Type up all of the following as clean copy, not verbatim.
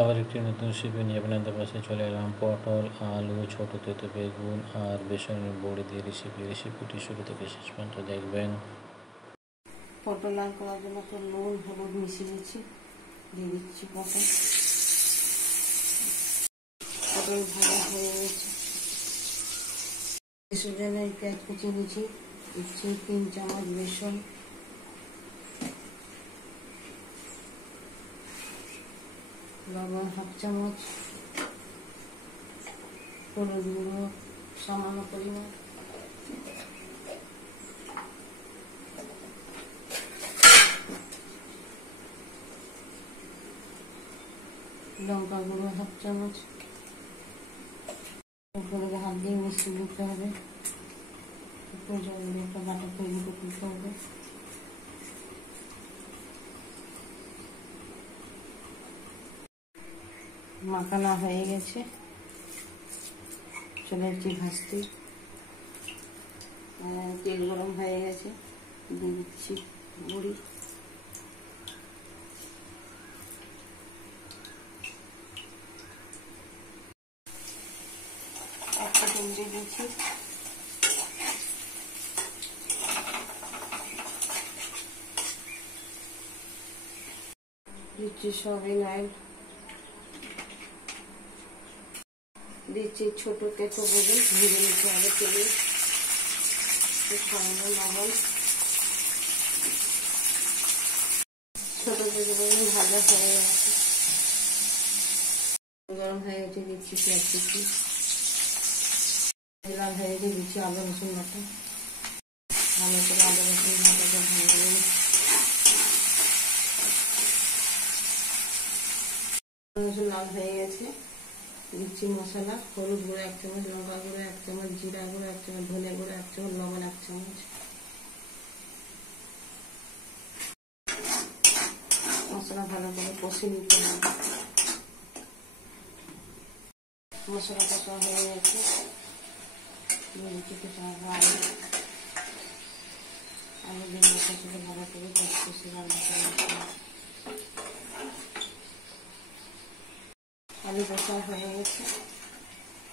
আবার একটি নতুন রেসিপি নিয়ে আপনাদের পাশে চলে এলাম। পটল, আলু, ছোট তেঁতো বেগুন আর বেসনের বড়ি দিয়ে রেসিপিটি শুরু থেকে শেষ পর্যন্ত দেখবেন। পটল লাল করার জন্য তো নুন হলুদ মিশিয়ে দিচ্ছি, দিয়ে দিচ্ছি পটল ভাজা হয়ে গেছে। সেজন্য পেঁয়াজ কুচি দিচ্ছি, 3 চামচ বেসন, লবণ 1/2 চামচ, হলুদ গুঁড়ো সামান্য পরিমাণ, লঙ্কা গুঁড়ো 1/2 চামচ। হাত দিয়ে মিশিয়ে দিতে হবে, একটু জল দিয়ে একটা বাটা তৈরি করে দিতে হবে। মাখানা হয়ে গেছে, চলে যাচ্ছি ভাজতে। তেল গরম হয়ে গেছে, দিয়ে দিচ্ছি বড়ি, একটা তেল দিয়ে দিচ্ছি, দিচ্ছি সয়াবিন অয়েল, দিচ্ছি ছোট তেঁতো বেগুন, ভেজে নিতে হবে তেলে, সামান্য লবণ। ছোট তেঁতো বেগুন ভাজা হয়ে গেছে, গরম হয়ে গেছে, দিচ্ছি পেঁয়াজ কুচি, লাল হয়ে গেছে, দিচ্ছি আদা রসুন বাটা, ভালো করে আদা রসুন বাটাটা ভেজে নেব। রসুন লাল হয়ে গেছে, দিচ্ছি মশলা, হলুদ গুঁড়ো 1 চামচ, লঙ্কা গুঁড়ো 1 চামচ, জিরা গুঁড়ো 1 চামচ, ধনে গুঁড়ো 1 চামচ, লবণ 1 চামচ। মশলা ভালো করে কষিয়ে নিতে হবে। মশলা কষা হয়ে গেছে, আলু দিয়ে মশলা ভালো করে কষে আলু কষা হয়ে গেছে,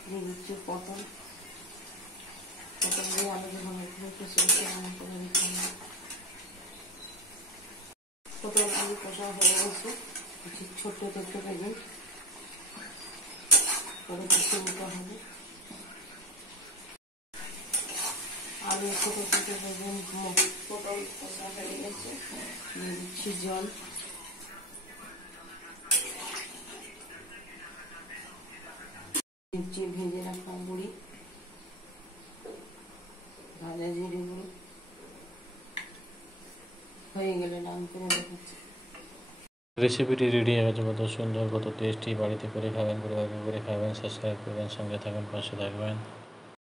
দিয়ে দিচ্ছি পটল দিয়ে আলুকে ভালো করে কষে রান্না করে দিতে হবে। পটল আলু কষা হয়ে গেছে, ছোট্ট তেঁতো বেগুন করে কষে নিতে হবে। আলু ছোট তেঁতো বেগুন পটল কষা হয়ে গেছে, দিয়ে দিচ্ছি জল, দিচ্ছি ভেজে রাখা বড়ি, ভাজা জিরে গুঁড়ো, হয়ে গেলে ডান করে দেখাচ্ছি। রেসিপিটি রেডি হয়ে গেছে। কত সুন্দর, কত টেস্টি। বাড়িতে করে খাবেন, পরিবারকে করে খাবেন। সাবস্ক্রাইব করবেন, সঙ্গে থাকবেন, পাশে থাকবেন।